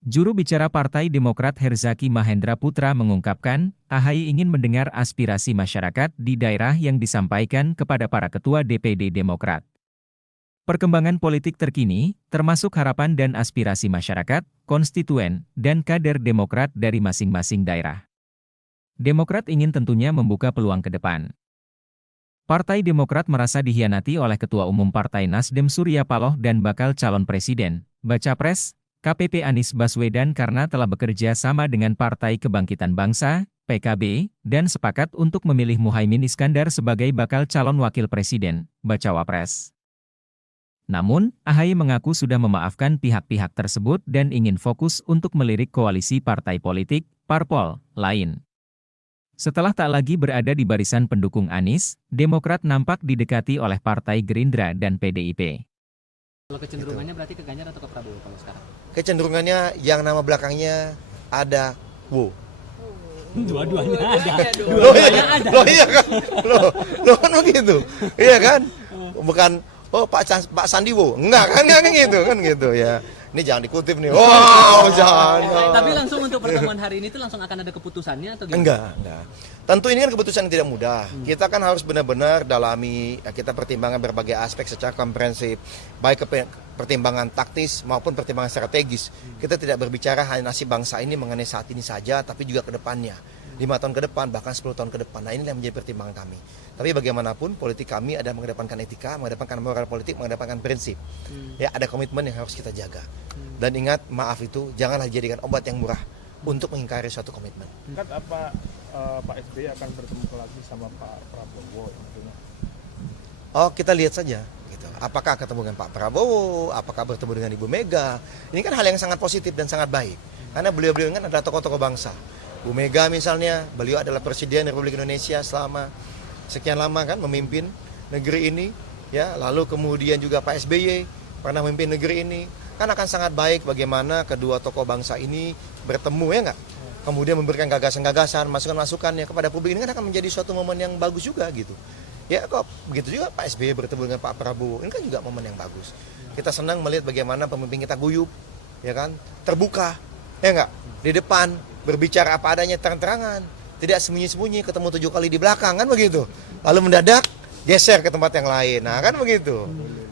Juru bicara Partai Demokrat Herzaki Mahendra Putra mengungkapkan, AHY ingin mendengar aspirasi masyarakat di daerah yang disampaikan kepada para ketua DPD Demokrat. Perkembangan politik terkini, termasuk harapan dan aspirasi masyarakat, konstituen, dan kader Demokrat dari masing-masing daerah. Demokrat ingin tentunya membuka peluang ke depan. Partai Demokrat merasa dikhianati oleh Ketua Umum Partai Nasdem Surya Paloh dan bakal calon presiden, Baca Pres, KPP Anies Baswedan karena telah bekerja sama dengan Partai Kebangkitan Bangsa, PKB, dan sepakat untuk memilih Muhaimin Iskandar sebagai bakal calon wakil presiden, Bacawa Pres. Namun, AHY mengaku sudah memaafkan pihak-pihak tersebut dan ingin fokus untuk melirik koalisi partai politik, parpol, lain. Setelah tak lagi berada di barisan pendukung Anies, Demokrat nampak didekati oleh Partai Gerindra dan PDIP. Kalau kecenderungannya berarti ke Ganjar atau ke Prabowo kalau sekarang? Kecenderungannya yang nama belakangnya ada Wo. Dua-duanya ada. Dua-duanya ada. Loh iya kan? Loh kan begitu. Iya kan? Bukan Pak Sandi Wo. Enggak kan gitu ya. Ini jangan dikutip nih. Wow, jangan. Tapi langsung untuk pertemuan hari ini tuh langsung akan ada keputusannya atau gimana? Enggak. Tentu ini kan keputusan yang tidak mudah. Kita kan harus benar-benar dalami, kita pertimbangkan berbagai aspek secara komprehensif, baik pertimbangan taktis maupun pertimbangan strategis. Kita tidak berbicara hanya nasib bangsa ini mengenai saat ini saja, tapi juga ke depannya. 5 tahun ke depan, bahkan 10 tahun ke depan. Nah, ini yang menjadi pertimbangan kami. Tapi bagaimanapun politik kami ada mengedepankan etika, mengedepankan moral politik, mengedepankan prinsip. Ya, ada komitmen yang harus kita jaga. Dan ingat, maaf itu janganlah dijadikan obat yang murah untuk mengingkari suatu komitmen. Kan apa Pak SBY akan bertemu lagi sama Pak Prabowo? Oh, kita lihat saja. Gitu. Apakah ketemu dengan Pak Prabowo, apakah bertemu dengan Ibu Mega. Ini kan hal yang sangat positif dan sangat baik. Karena beliau-beliau kan adalah tokoh-tokoh bangsa. Bu Mega misalnya, beliau adalah Presiden Republik Indonesia selama sekian lama kan memimpin negeri ini. Ya, lalu kemudian juga Pak SBY pernah memimpin negeri ini. Kan akan sangat baik bagaimana kedua tokoh bangsa ini bertemu ya nggak? Kemudian memberikan gagasan-gagasan, masukan-masukannya kepada publik. Ini kan akan menjadi suatu momen yang bagus juga gitu. Ya kok begitu juga Pak SBY bertemu dengan Pak Prabowo. Ini kan juga momen yang bagus. Kita senang melihat bagaimana pemimpin kita guyup, ya kan? Terbuka, ya nggak? Di depan, berbicara apa adanya terang-terangan. Tidak sembunyi-sembunyi, ketemu 7 kali di belakang kan begitu. Lalu mendadak geser ke tempat yang lain. Nah kan begitu.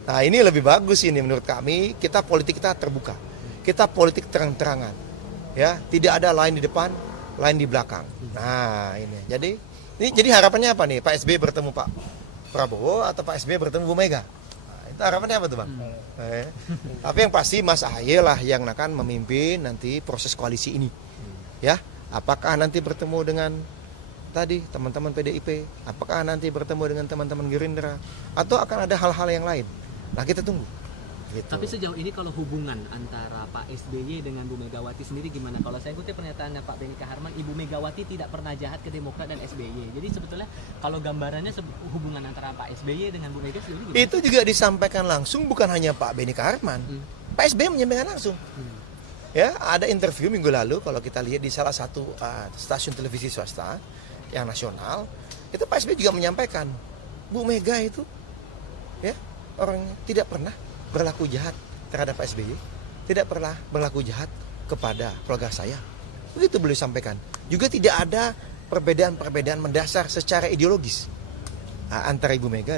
Nah ini lebih bagus ini menurut kami, politik kita terbuka. Kita politik terang-terangan. Ya, tidak ada lain di depan, lain di belakang. Nah, ini. Jadi harapannya apa nih? Pak SBY bertemu Pak Prabowo atau Pak SBY bertemu Bu Mega? Nah, itu harapannya apa tuh, Bang? Tapi yang pasti Mas AHY lah yang akan memimpin nanti proses koalisi ini. Ya, apakah nanti bertemu dengan tadi teman-teman PDIP? Apakah nanti bertemu dengan teman-teman Gerindra? Atau akan ada hal-hal yang lain? Nah, kita tunggu. Gitu. Tapi sejauh ini kalau hubungan antara Pak SBY dengan Bu Megawati sendiri gimana? Kalau saya kutip pernyataannya Pak Benny Kaharman, Ibu Megawati tidak pernah jahat ke Demokrat dan SBY. Jadi sebetulnya kalau gambarannya hubungan antara Pak SBY dengan Bu Mega sendiri gimana? Itu juga disampaikan langsung bukan hanya Pak Benny Kaharman. Pak SBY menyampaikan langsung. Ya, ada interview minggu lalu kalau kita lihat di salah satu stasiun televisi swasta yang nasional, itu Pak SBY juga menyampaikan, Bu Mega itu ya orang tidak pernah berlaku jahat terhadap Pak SBY, tidak pernah berlaku jahat kepada keluarga saya. Begitu beliau sampaikan. Juga tidak ada perbedaan-perbedaan mendasar secara ideologis antara Ibu Mega